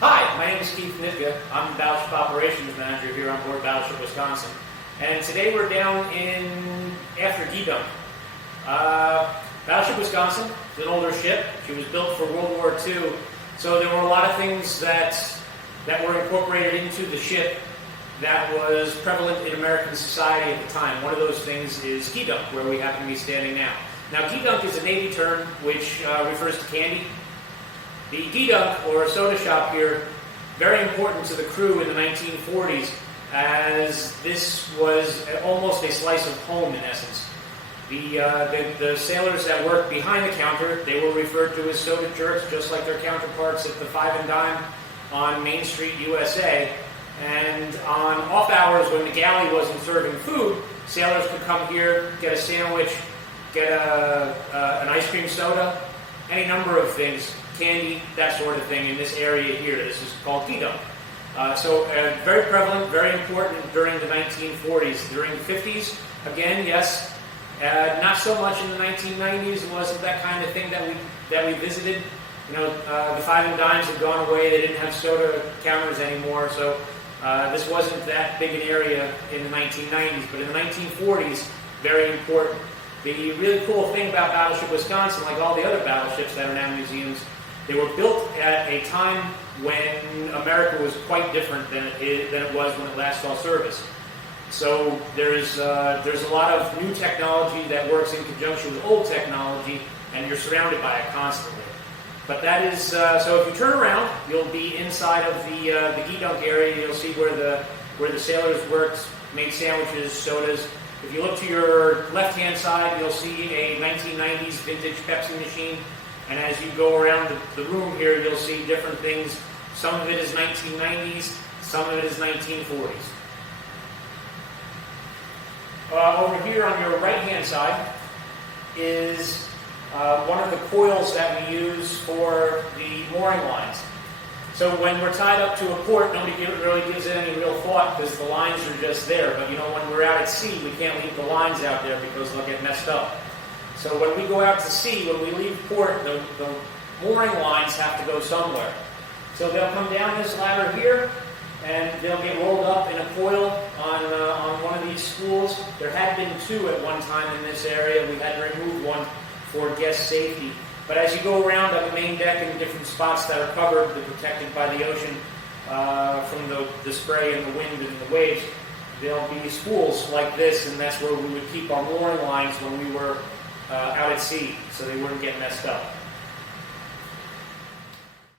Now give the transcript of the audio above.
Hi, my name is Nitka. I'm the Battleship Operations Manager here on board Battleship Wisconsin. And today we're down after Gedunk. Battleship Wisconsin is an older ship. She was built for World War II. So there were a lot of things that were incorporated into the ship that was prevalent in American society at the time. One of those things is Gedunk, where we happen to be standing now. Now, Gedunk is a Navy term which refers to candy. The Gedunk, or soda shop here, very important to the crew in the 1940s, as this was almost a slice of home in essence. The sailors that worked behind the counter, they were referred to as soda jerks, just like their counterparts at the Five and Dime on Main Street, USA. And on off hours, when the galley wasn't serving food, sailors could come here, get a sandwich, get an ice cream soda, any number of things, candy, that sort of thing in this area here. This is called Gedunk. So very prevalent, very important during the 1940s. During the 50s, again, yes, not so much in the 1990s. It wasn't that kind of thing that we visited. You know, the Five and Dimes had gone away. They didn't have soda counters anymore, so this wasn't that big an area in the 1990s. But in the 1940s, very important. The really cool thing about Battleship Wisconsin, like all the other battleships that are now museums, they were built at a time when America was quite different than it was when it last saw service. So there's a lot of new technology that works in conjunction with old technology, and you're surrounded by it constantly. But that is so. If you turn around, you'll be inside of the Gedunk area. You'll see where the sailors worked, made sandwiches, sodas. If you look to your left-hand side, you'll see a 1990s vintage Pepsi machine. And as you go around the room here, you'll see different things. Some of it is 1990s, some of it is 1940s. Over here on your right-hand side is one of the coils that we use for the mooring lines. So when we're tied up to a port, nobody really gives it any real thought because the lines are just there. But you know, when we're out at sea, we can't leave the lines out there because they'll get messed up. So when we go out to sea, when we leave port, the mooring lines have to go somewhere. So they'll come down this ladder here, and they'll get rolled up in a coil on one of these spools. There had been two at one time in this area. We had to remove one for guest safety. But as you go around on the main deck in different spots that are covered, they're protected by the ocean from the spray and the wind and the waves, there'll be spools like this, and that's where we would keep our mooring lines when we were out at sea, so they wouldn't get messed up.